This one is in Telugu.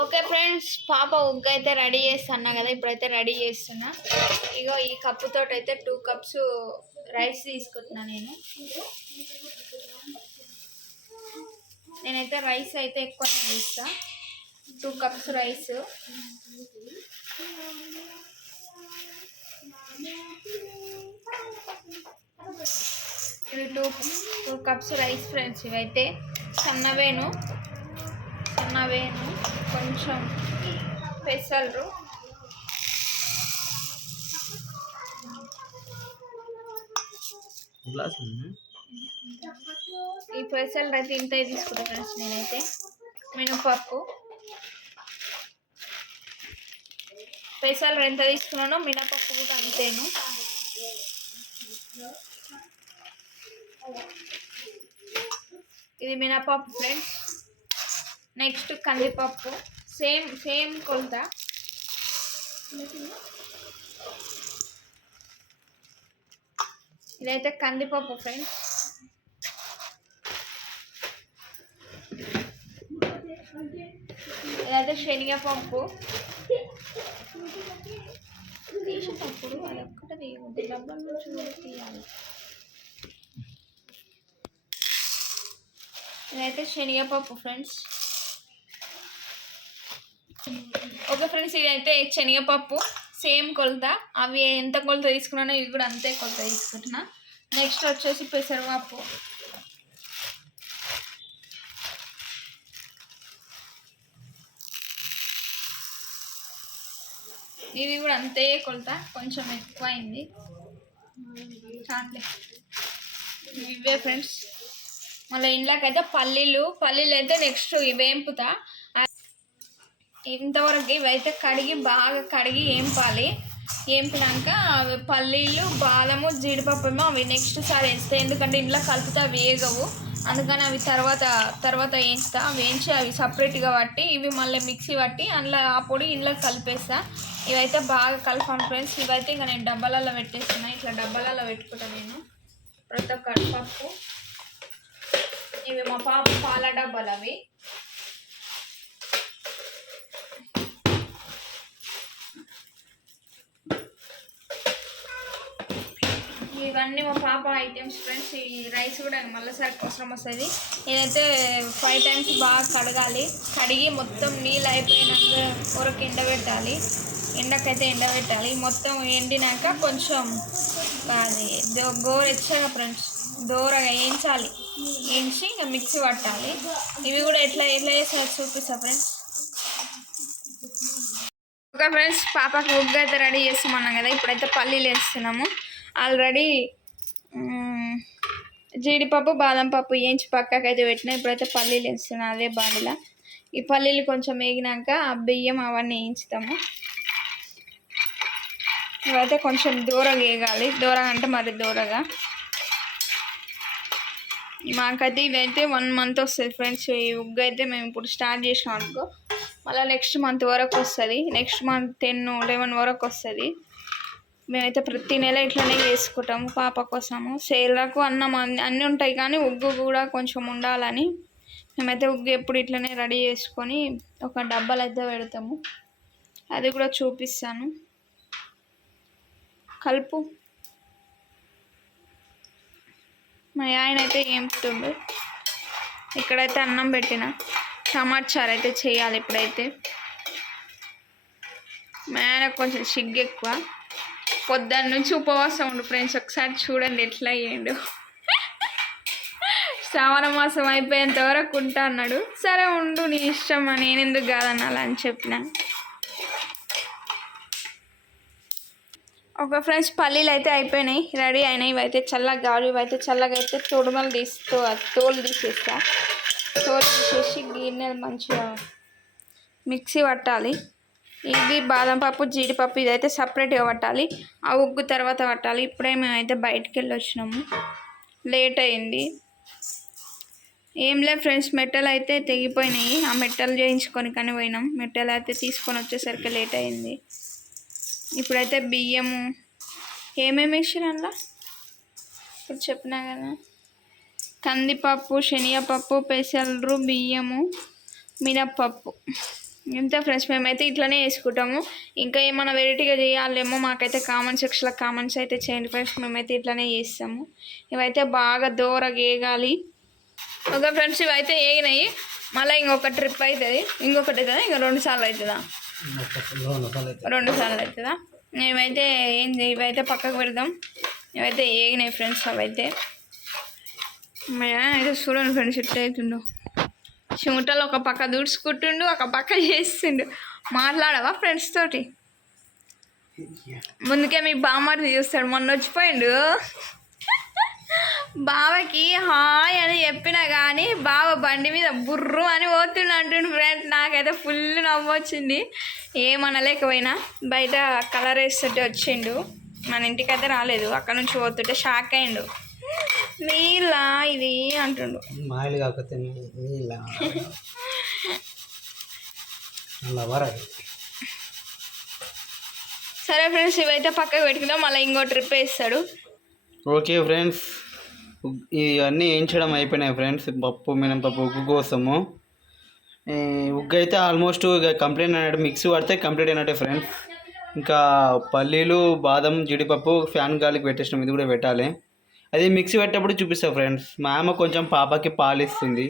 ఓకే ఫ్రెండ్స్ పాప ఉగ్గు అయితే రెడీ చేస్తున్నా కదా ఇప్పుడైతే రెడీ చేస్తున్నా. ఇగో ఈ కప్పుతో అయితే టూ కప్స్ రైస్ తీసుకుంటున్నా నేను. నేనైతే రైస్ అయితే ఎక్కువనే వేస్తా టూ కప్స్ రైస్ ఇవి two two cups rice friends ఇవైతే సన్నవేను. సన్నవేను. కొంచెం పెసలు గ్లాస్ ఉంది ఈ పెసలు అయితే ఇంత తీసుకుంటా ఫ్రెండ్స్ నేనైతే మినపప్పు పెసలు ఎంత తీసుకున్నానో మినపప్పు కూడా అంతేను ఇది మినపప్పు ఫ్రెండ్స్ నెక్స్ట్ కందిపప్పు సేమ్ సేమ్ కొలత. ఇదైతే కందిపప్పు ఫ్రెండ్స్. ఇదైతే శనగపప్పు. తీసేటప్పుడు అదొక్కటే తీయవద్దు డబ్బల నుంచి కూడా తీయాలి. ఇదైతే శనగపప్పు ఫ్రెండ్స్. ఓకే ఫ్రెండ్స్ ఇదైతే శనగపప్పు సేమ్ కొలత. అవి ఎంత కొలత తీసుకున్నానో ఇవి కూడా అంతే కొలత తీసుకుంటున్నా. నెక్స్ట్ వచ్చేసి పెసరపప్పు. ఇవి కూడా అంతే కొలత కొంచెం ఎక్కువైంది. ఇవే ఫ్రెండ్స్. మళ్ళీ ఇంట్లోకైతే పల్లీలు పల్లీలు అయితే నెక్స్ట్ ఇవి వేంపుతా ఇంతవరకు ఇవైతే కడిగి బాగా కడిగి వేంపాలి వేంపినాక అవి పల్లీలు బాదము జీడిపప్పు ఏమో అవి నెక్స్ట్ సారి వేస్తాయి ఎందుకంటే ఇంట్లో కలిపితే అవి వేగవు. అందుకని అవి తర్వాత తర్వాత వేస్తా వేయించి అవి సపరేట్గా పట్టి ఇవి మళ్ళీ మిక్సీ పట్టి అందులో ఆ పొడి ఇంట్లో కలిపేస్తా. ఇవైతే బాగా కలపాను ఫ్రెండ్స్ ఇవైతే ఇంకా నేను డబ్బాలలో పెట్టేస్తున్నా. ఇట్లా డబ్బాలలో పెట్టుకుంటాను నేను. ప్రతి ఒక్క పప్పు. ఇవి మా పాప పాల డబ్బాలు అవి. ఇవన్నీ మా పాప ఐటమ్స్ ఫ్రెండ్స్. ఈ రైస్ కూడా మళ్ళీ సరికి అవసరం వస్తుంది. నేనైతే ఫైవ్ టైమ్స్ బాగా కడగాలి. కడిగి మొత్తం నీళ్ళు అయిపోయినాక కూరకు ఎండబెట్టాలి. ఎండకైతే ఎండబెట్టాలి. మొత్తం ఎండినాక కొంచెం అది దో- గోరెచ్చగా ఫ్రెండ్స్ దూరగా వేయించాలి వేయించి ఇంకా మిక్సీ పట్టాలి. ఇవి కూడా ఎట్లా ఎట్లా చేస్తారు చూపిస్తా ఫ్రెండ్స్. ఓకే ఫ్రెండ్స్ పాపకి ఉగ్గు అయితే రెడీ చేస్తున్నాం కదా. ఇప్పుడైతే పల్లీలు వేస్తున్నాము. ఆల్రెడీ జీడిపప్పు బాదం పప్పు వేయించి పక్కకి అయితే పెట్టినా ఇప్పుడైతే పల్లీలు వేస్తున్నా అదే బాడీలో. ఈ పల్లీలు కొంచెం వేగినాక ఆ బియ్యం అవన్నీ వేయించుతాము. ఇవైతే కొంచెం దూరగా వేగాలి. దూరగా అంటే మరి దూరగా. మాకైతే ఇదైతే వన్ మంత్ వస్తుంది ఫ్రెండ్స్. ఈ ఉగ్గు అయితే మేము ఇప్పుడు స్టార్ట్ చేసాం అనుకో మళ్ళీ నెక్స్ట్ మంత్ వరకు వస్తుంది. నెక్స్ట్ మంత్ టెన్ లెవెన్ వరకు వస్తుంది. మేమైతే ప్రతి నెల ఇట్లనే చేసుకుంటాము పాప కోసము. సేలకు అన్నం అన్ని అన్నీ ఉంటాయి కానీ ఉగ్గు కూడా కొంచెం ఉండాలని. మేమైతే ఉగ్గు ఎప్పుడు ఇట్లనే రెడీ చేసుకొని ఒక డబ్బాలు అయితే పెడతాము. అది కూడా చూపిస్తాను. కలుపు. మా ఆయన అయితే ఏం ఇక్కడైతే అన్నం పెట్టిన. సమాచారం అయితే చేయాలి ఇప్పుడైతే. మా ఆయన కొంచెం సిగ్గు ఎక్కువ పొద్దున్న నుంచి ఉపవాసం ఉండు ఫ్రెండ్స్. ఒకసారి చూడండి ఎట్లా అయ్యిండు. శ్రావణ మాసం అయిపోయేంత వరకు ఉంటా అన్నాడు. సరే ఉండు నీ ఇష్టం నేను ఎందుకు కాదన్నాలని అని చెప్పిన. ఒక ఫ్రెండ్స్ పల్లీలు అయితే అయిపోయినాయి. రెడీ అయినాయి. ఇవైతే చల్లగా కావాలి ఇవైతే చల్లగా అయితే తోడుమలు తీస్తూ తోలు తీసేస్తా. తోలు తీసేసి గిన్నెలు మంచిగా మిక్సీ పట్టాలి. ఇది బాదం పప్పు జీడిపప్పు ఇదైతే సపరేట్గా పట్టాలి. ఆ ఉగ్గు తర్వాత పట్టాలి. ఇప్పుడే మేమైతే బయటికి వెళ్ళి వచ్చినాము లేట్ అయింది. ఏం ఫ్రెండ్స్ మెట్టలు అయితే తెగిపోయినాయి. ఆ మెట్టలు చేయించుకొని కానీ పోయినాం. మెట్టలు అయితే తీసుకొని వచ్చేసరికి లేట్ అయింది. ఇప్పుడైతే బియ్యము. ఏమేమి వేసారు అందులో ఇప్పుడు చెప్పినా కదా. కందిపప్పు శనగపప్పు పెసలు బియ్యము మినప్పప్పు. ఇంతే ఫ్రెండ్స్ మేమైతే ఇట్లనే వేసుకుంటాము ఇంకా ఏమైనా వెరైటీగా చేయాలేమో మాకైతే కామెంట్ సెక్షన్లో కామెంట్స్ అయితే చేయండి ఫ్రెండ్స్ మేమైతే ఇట్లనే చేస్తాము. ఇవైతే బాగా దూరగా వేగాలి ఓకే ఫ్రెండ్స్ ఇవైతే వేగినాయి మళ్ళీ ఇంకొక ట్రిప్ అవుతుంది ఇంకొకటి అవుతుందా ఇంకా రెండు సార్లు అవుతుందా రెండు సార్లు అవుతుందా మేమైతే ఏం ఇవైతే పక్కకు పెడదాం. ఇవైతే ఏగినాయి ఫ్రెండ్స్ అవైతే. మా అయితే చూడండి ఫ్రెండ్స్ ఎట్లా అవుతుండో చెమటలు ఒక పక్క దూడ్చుకుంటుండు ఒక పక్క చేస్తుండు. మాట్లాడవా ఫ్రెండ్స్ తోటి? ముందుకే మీ బామ్మర్ది చూస్తాడు. మొన్న వచ్చిపోయిండు. బావకి హాయ్ అని చెప్పినా కానీ బావ బండి మీద బుర్రు అని పోతుండు అంటుండు ఫ్రెండ్స్ నాకైతే ఫుల్ నవ్వు వచ్చింది ఏమనలేకపోయినా బయట కలర్ వేస్తుంటే వచ్చిండు. మన ఇంటికైతే రాలేదు. అక్కడ నుంచి పోతుంటే షాక్ అయిండు. నీళ్ళ ఇది అంటుండు. మాయలు కాకపోతే నీళ్ళ అలా వరది సరే ఫ్రెండ్స్ ఇవైతే పక్కకు పెట్టుకుందాం మళ్ళీ ఇంకో ట్రిప్ వేస్తాడు ఓకే ఫ్రెండ్స్ ఇవన్నీ వేయించడం అయిపోయినాయి ఫ్రెండ్స్ పప్పు మినపప్పు ఉగ్గు కోసము. ఈ ఉగ్గు అయితే ఆల్మోస్ట్ ఇక కంప్లీట్ అయినట్టు మిక్సీ పడితే కంప్లీట్ అయినట్టే ఫ్రెండ్స్. ఇంకా పల్లీలు బాదం జీడిపప్పు ఫ్యాన్ గాలికి పెట్టేసినాం ఇది కూడా పెట్టాలి. అది మిక్సీ పెట్టేటప్పుడు చూపిస్తా ఫ్రెండ్స్ మా అమ్మ కొంచెం పాపకి పాలు ఇస్తుంది